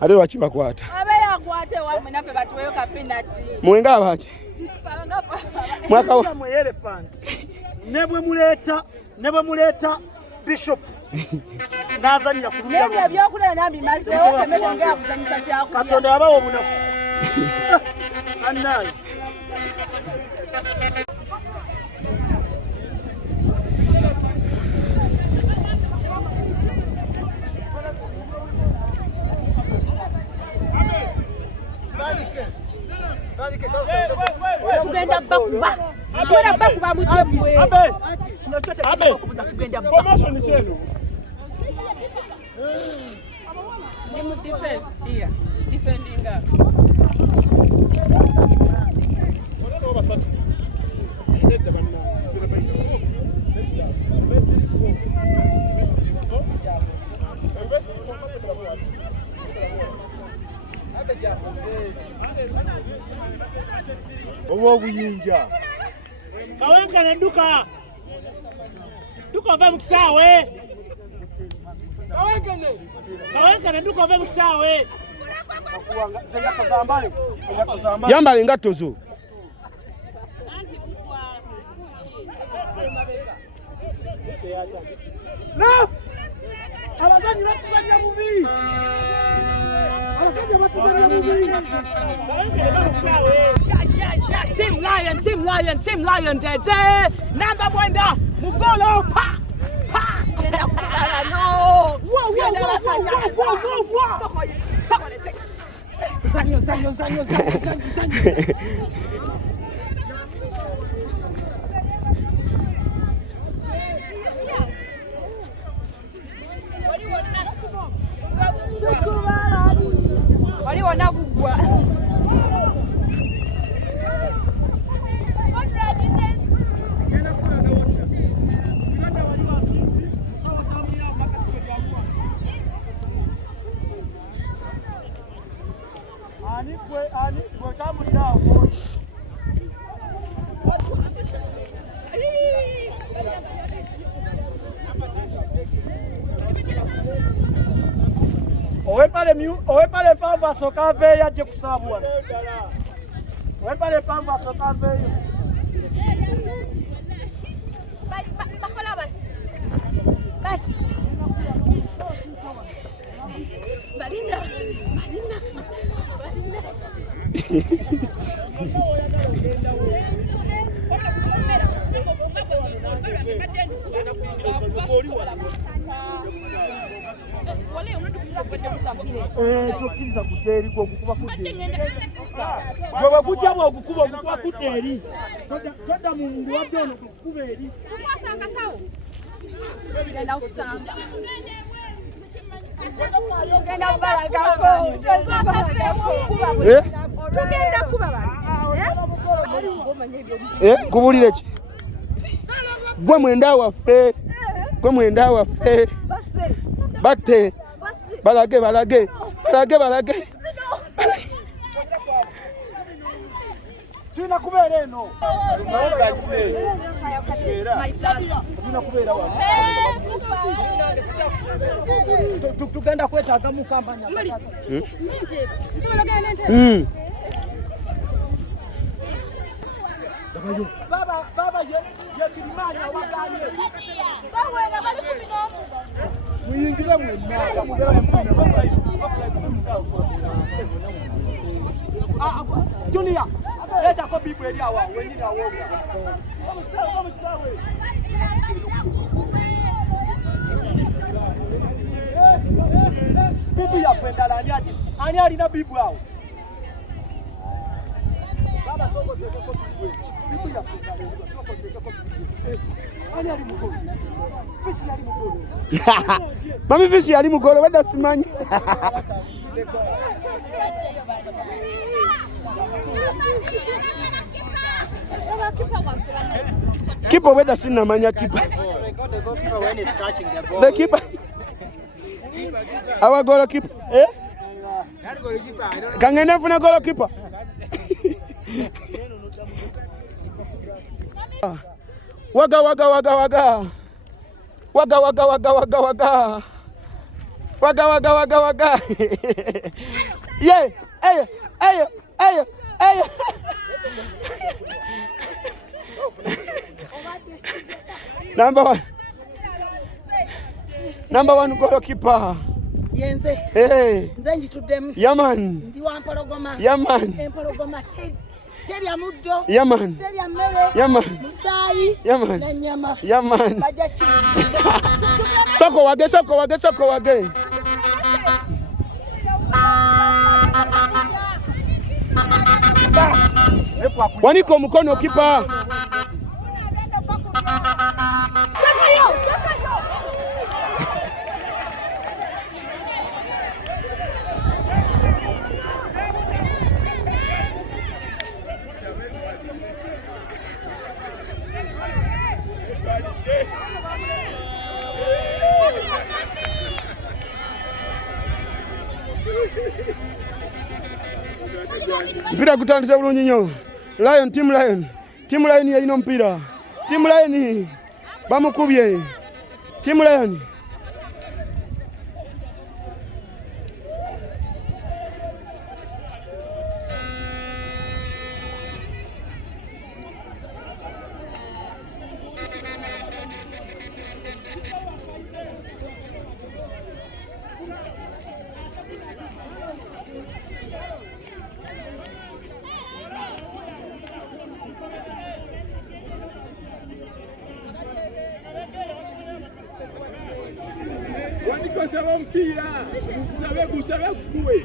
ate lwaki bakwata mwenga abaki mwaka ne bwe muleeta Bishop n'azannya ku luya lwe ebyokulya nambi mazzeewo temegongera kuzanyisa kyakulya Katonda yabawa obunafu annaye tugenda bakuba tugenda bakuba mujemwe kino kyote tugenda formation kyeno ni mu defense here defending up obo buyinja kawenkana duka ove mu kisaawe kawenkana duka ove mu kisaawe yambala engatto zo abazanyi batuzanya bubi Team Lion, Dede. Namba mwenda, Mugolo, pa. No. Whoa. Zanyo. waliwona kugwa Owepale pamba asoka aveyo ajje kusabwa. Owepale pamba asoka aveyo. Bakola bati. Balinda. Tokkiriza kuderi gwokukuba kuderi. Gwe gujjamu okukuba okukuba kuderi. Todda mu mundu wadde ono kukuba eri. Tukwasa akasawo. Genda okusamba. Genda kubalagako. Tugenda kuba bati. Kubulire ki? Gwe mwenda waffe. Batte. Balage. Sina kubeera eno. Tugenda kwetaagamu kampanya. Baba ye Kirimanya waganye. Bawera bali 11. Muyingira mwenna mugera mpina basajja. Junior, leta ko bibu eri awa wenyi na wo. Bibu ya fendala ani alina bibu awo. Baba soko tete ko bibu. Bibu ya fendala soko tete ko bibu. Ani ali mugolo. Fishi ali mugolo. Mami fishi ali mugolo wenda simanyi. Kipa wenda sina manya kipa. The keeper. Our goalkeeper. Kangene funa goalkeeper. Waga. waga waga waga waga waga waga waga waga waga yeah ayo ayo ayo ayo number one goalkeeper yenze nze njituddemu yaman ndi wa mpologoma yaman empologoma terya muddo yaman terya mmere yaman musaayi yaman na nyama yaman bajja ki soko wage wanika omukono kipa mpira gutandise bulungi nnyo. Lion, team Lion yalina mpira. Team Lion bamukubye. Team Lion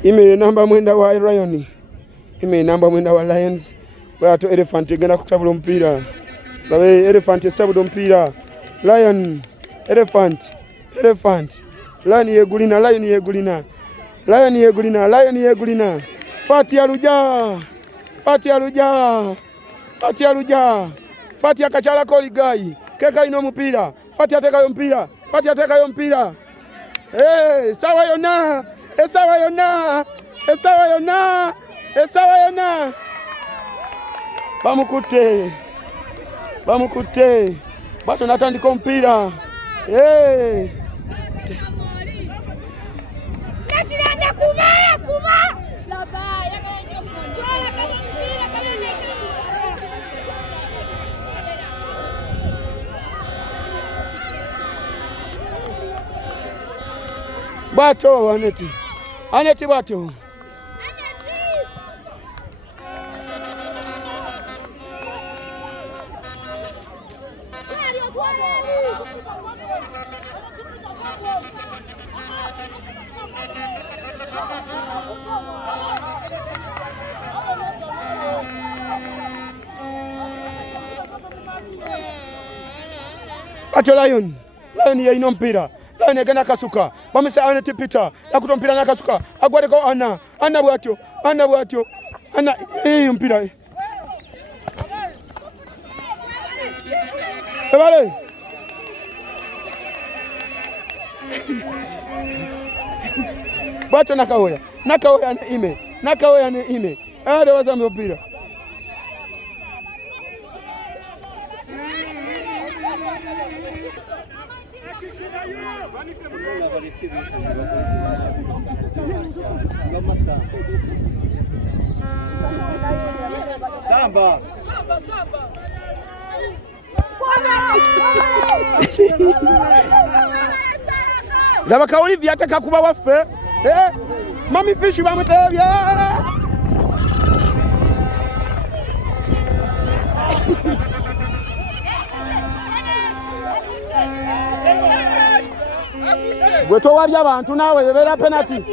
ime namba mwenda wa Lion, ime namba mwenda wa Lions. Bato Elephant genda kutabula mpira. Babe Elephant esabula mpira. Lion Elephant Lion yegulina. Fati aluja. Fati akachala koli gai. Keka ino mpira. Fati atekayo mpira. Sawa yona. Bamukute. Bato natandika mpira. Natiranda kuma. Bato Aneti bato. Bato Lion yalina mpira. Lion egenda kasuka. Bamisa Aneti Peter. Yakuto mpira nakasuka. Agwadeko Anna bwatyo. Anna mpira. Ebale. Bato nakaoya ne ime. Ade wazambe mpira. Samba. Laba Kawulivya ataka kuba waffe. Mami Fish bamutebye. Gwe towabya abantu naawe bebeera penalty.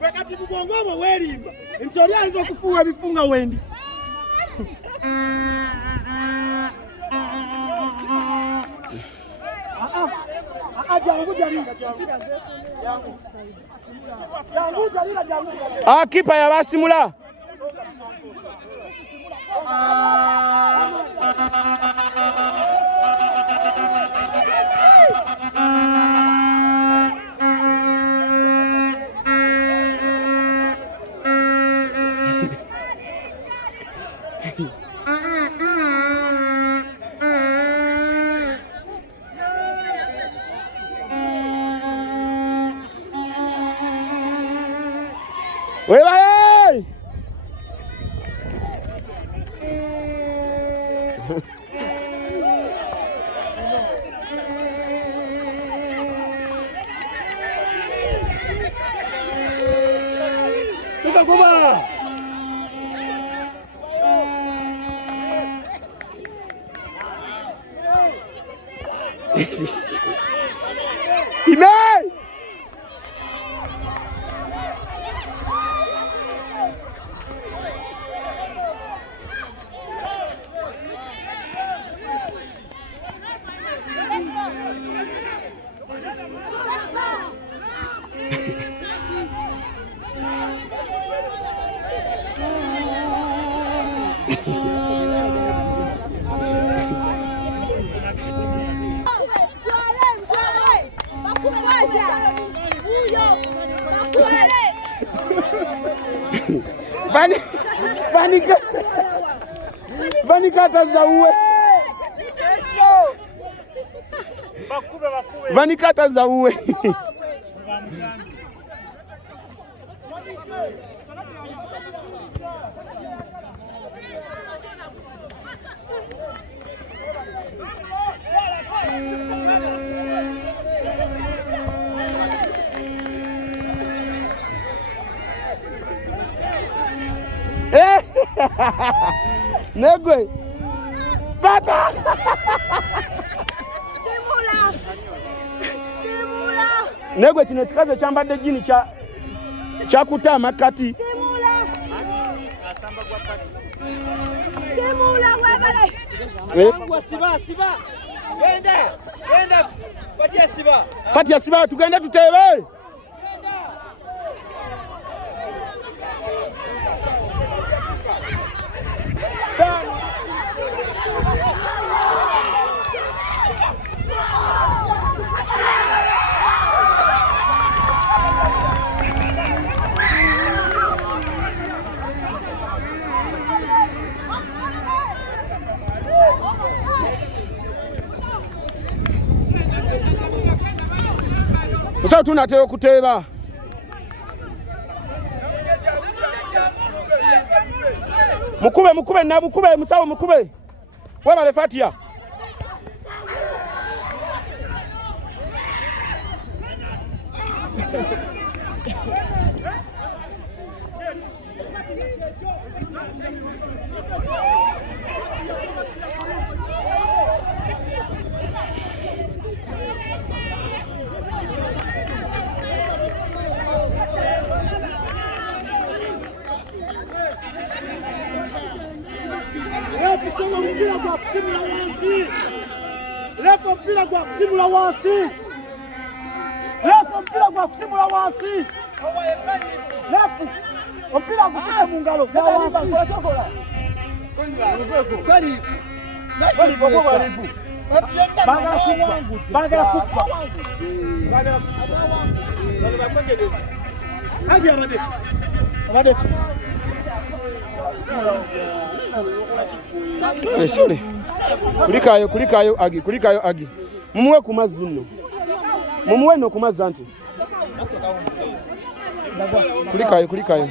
Wakati mugongo obwo weerimba nti oli ayinza okufuuwa ebifunga wendi. Kipa yabasimula. Wewe Tukakuba. Ime Vanikata za uwe. Vanikata za uwe. Negwe bata Simula Negwe kino kikaze kyambadde jini kya kutama kati Simula wegale Siba genda Fatia siba tugende tutebe Musawo tunatera okuteeba mukube nabukube musawo mukube webale Fatia Refa mpira kwa kusimula wansi. Refu mpira kupita mungalo kwa wansi. Kwani kwa walifu. Bagala kupa. Hadi amadechi. Sole kulikayo agi mumuwe kumazi nno mumuwe no kumazi anti kulikayo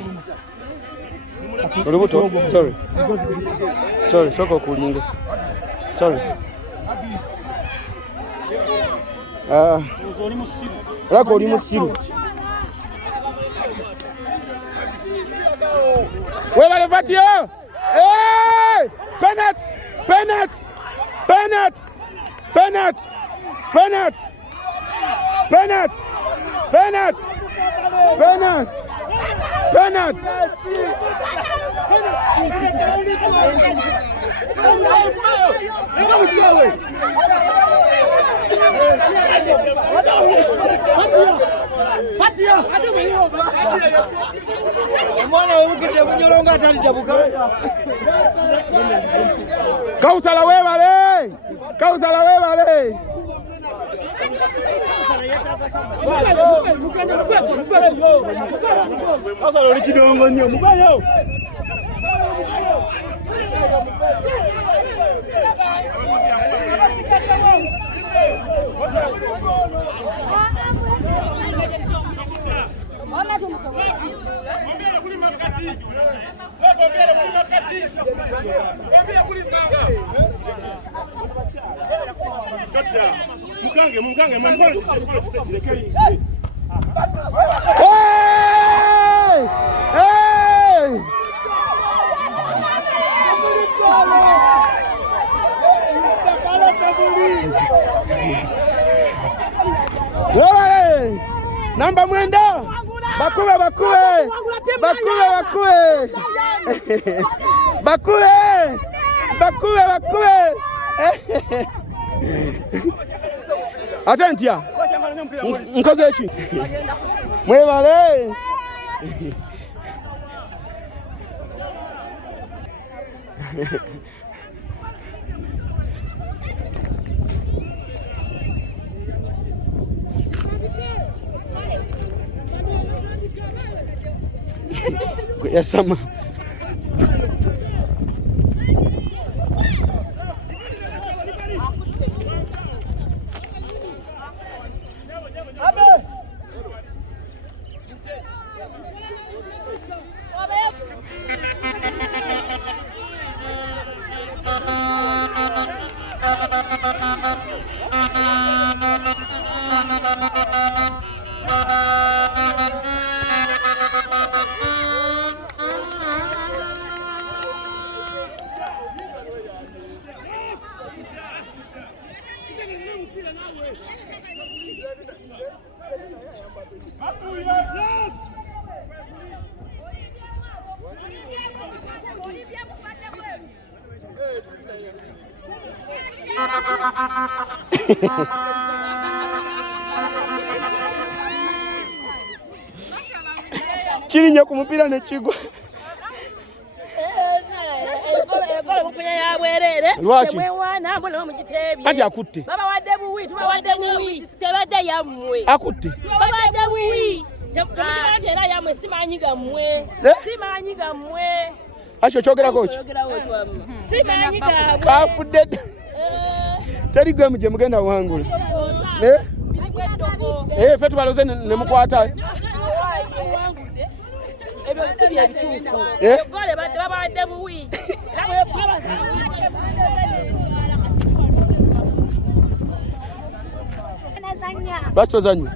olubuto sorry soko kulinge sorry lako oli musiru webale Fatia penalty Kausala webale Namba mwenda bakube atentia nkoze ki mwebale yasama Chirinya ku mupira ne kigwa. Ati akutte. Baba wadde buwi, tubawadde buwi. Tebadde yammwe. Akutte. Babadde buwi. Tumujibate era yammwe simanyi gammwe. Simanyi gammwe. Asho chogera kochi. Simanyi gammwe. Kafudde. Teri gwe muje mugenda wangula. Fe tubaloze ne mukwata. Ebyo si bya bituufu. Egole badde babadde buwi. Era bwe baza. Bacho zanyu.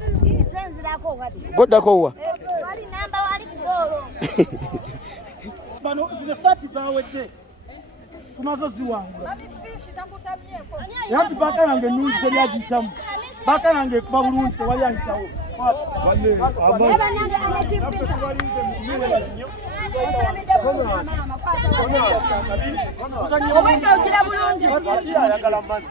Godako wa. Wali namba wali kidoro. Bano zile sati zawedde. Kumazo ziwangula. Yati baka yange nungi teri agitamu. Baka yange kuba bulungi tewali ayitawo. Wale Baba nanga anatipita. Obwenda ogira bulungi. ayagala mazzi.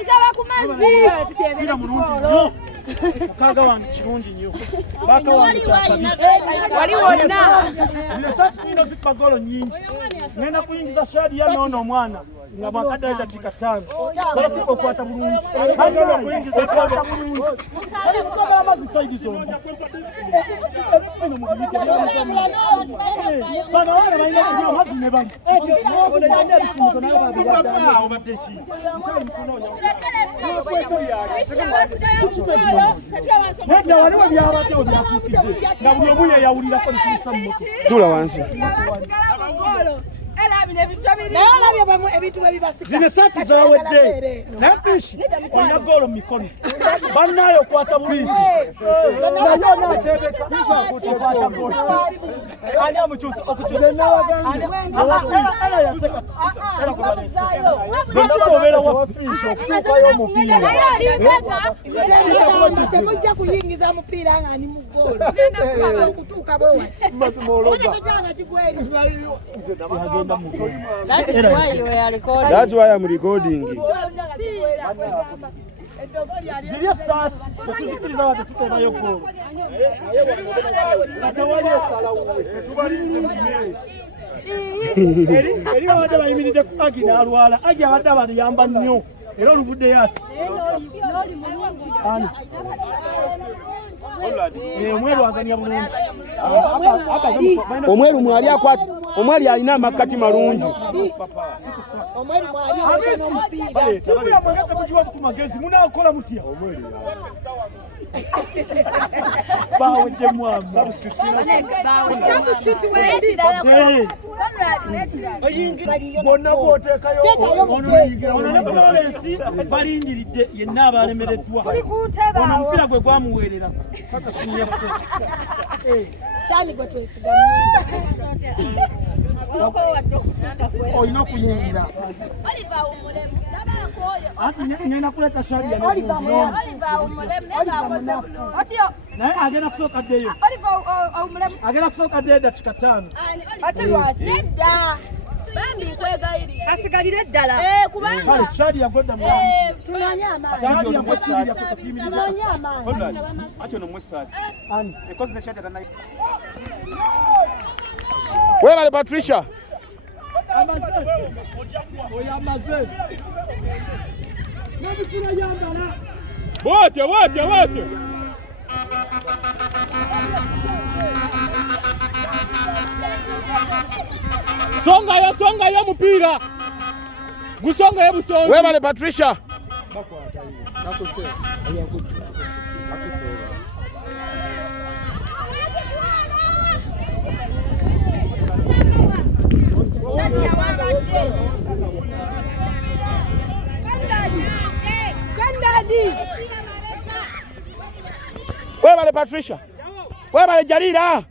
Isaba ku mazzi. Kira mulungi nnyo. Kaga wange kirungi nnyo. Baka wange kyakabisi. Wali wonna. Zile sati tulina zikuba golo nyingi. Ngenda kuyingiza shadi ya nono omwana. Nga mwakadde dakiika 5. Bala kuko kwata bulungi. Bagala kuyingiza kwata bulungi. Kali kutogala mazzi saidi zombi. Bana wana baina kunywa mazzi ne bano. Ole yande bisimiko nayo babirada. Obadde ki? Mchali mkunonya. Nenda waliwo byabadde obyakukidde. Nga buli omu yeyawulirako ne tuyisa mu moto. Tula wansi. Zine sati zawedde. Nafishi. Olina golo mu mikono. Bannayo okwata bulungi. Nayo naatebeka. Okwata golo. Ani amukyusa okutuza n'abaganda. Era yaseka. Era kubalesa. Lwaki obeera wafishi okutuukayo omupiira? Temujja kuyingiza mupiira nga ni mu golo. Ogenda kuba okutuuka bwe wati. Mazima oloba. That's why I'm recording. Ziriya sati okuzikiriza wate tuteekayo golo. Tewali esalawo. Tubalirize mu mmere. Eri abadde bayimiridde ku Agi n'alwala. Agi abadde abayamba nnyo. Era oluvuddeyo ati. Ani? Omweru azanya bulungi. Omweru mwali akwata. Omwali alina amakati malungi. Omweru mwali omupiira. Tumbira mwagata mujiwa ku magezi munaakola mutya. bawe je mwamba bonna bwotekayo Lawrence balindiridde yenna abalemereddwa ono omupiira gwe gwamuweerera kata sinyefu shani gwe twesigamye olina okuyingira ati ngenda kuleta sharia naye agenda kusooka ddeyo agenda kusooka ddeyo dakika 5 ate lwaki edda asigalire eddala kale sharia godda tunanye amaanyi webale Patricia wote songayo mupiira gusongayo busonga webale Patricia webale Patricia webale Jalira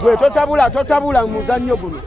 gwe totabula muzannyo guno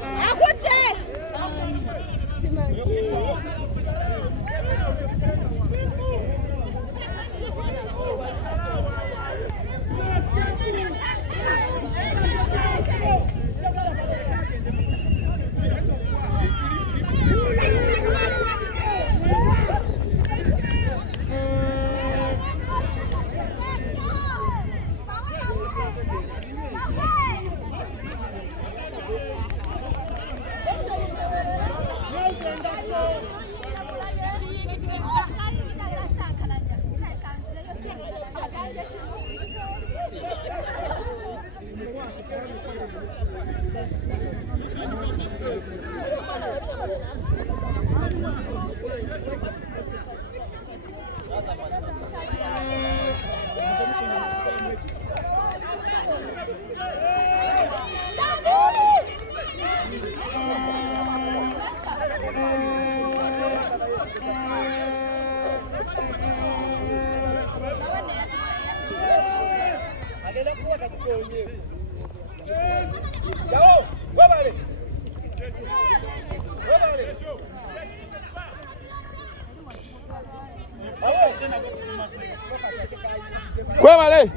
kwebale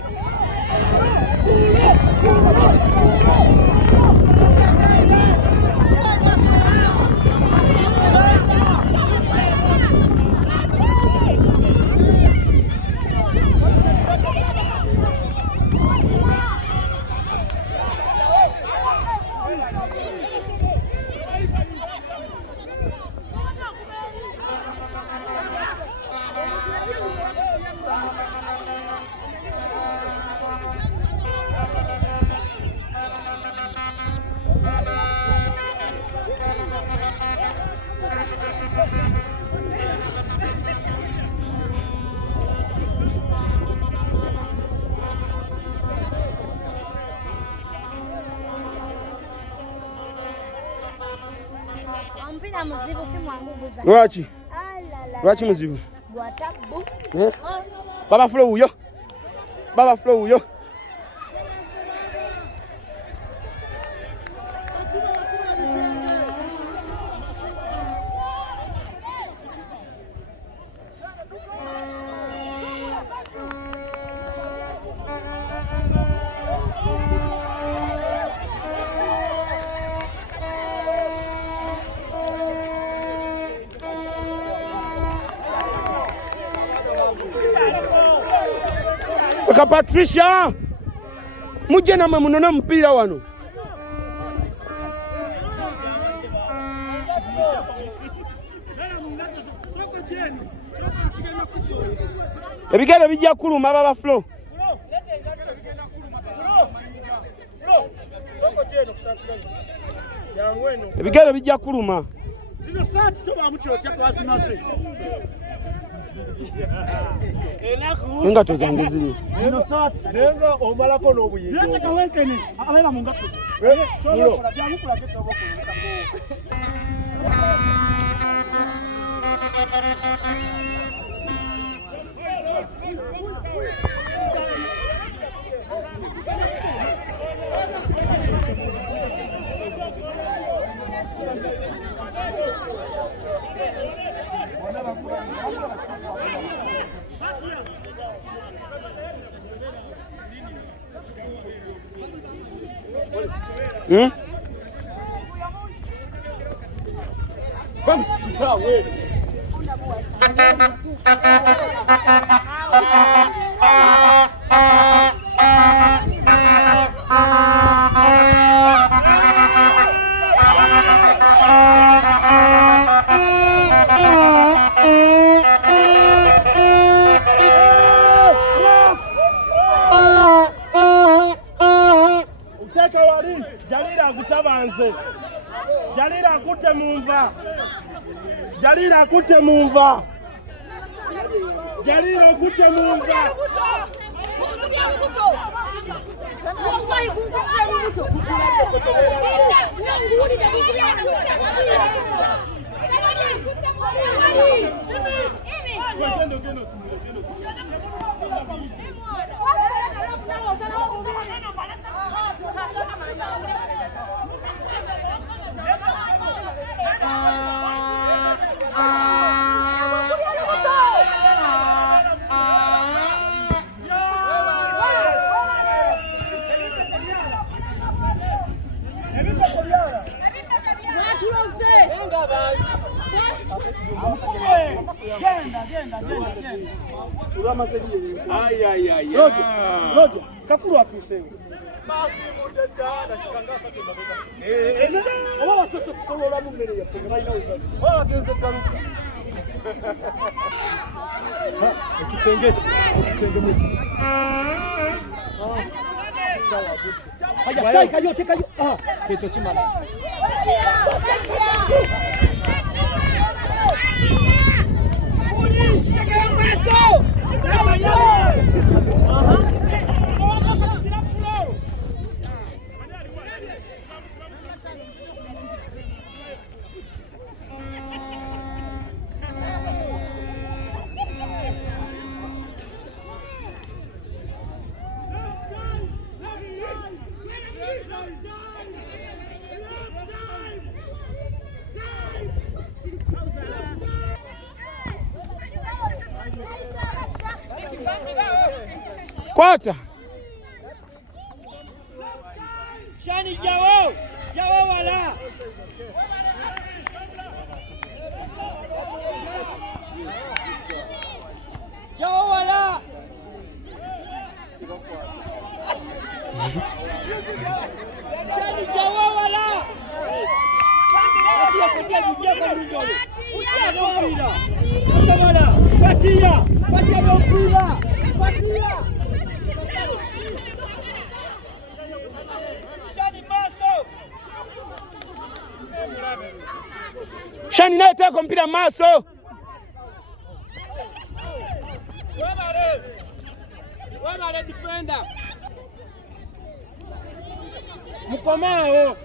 Mpira muzibu si mwangu guza. Lwaki muzibu? Gwatabu. Baba flow uyo. Weka Patricia muje namwe munona mpira wano. Ebigere bijja kuluma baba flow. ebigere bijja kuluma zino saati tobaamu kyotya twasimaze engato zange ziri zino saati nenga omalako n'obuyinza zireka wenkene abeera mu ngatto kyobakola byamukola kyobakola Vamos chutar ele. Uteka wali Jalira akutabanze. Jalira akute mumva. Jalira akute mumva. Jalira akute mumva. Rojo, kakuru atusewe. Basi mudeda na kikangasa kimabeka. Oba sasa kusolola mu mmere yaffe bayina webazi. Bagenze garuka. Ekisenge mweki. Sawa good. Haya taika yote kayo. Seto chimala. Kwata Shani jawo wala jawo wala Shani jawo wala Fatia kujeka ndio Fatia mpira Fatia Shani naye teko mpira maso. Wabale defender. Mukomao.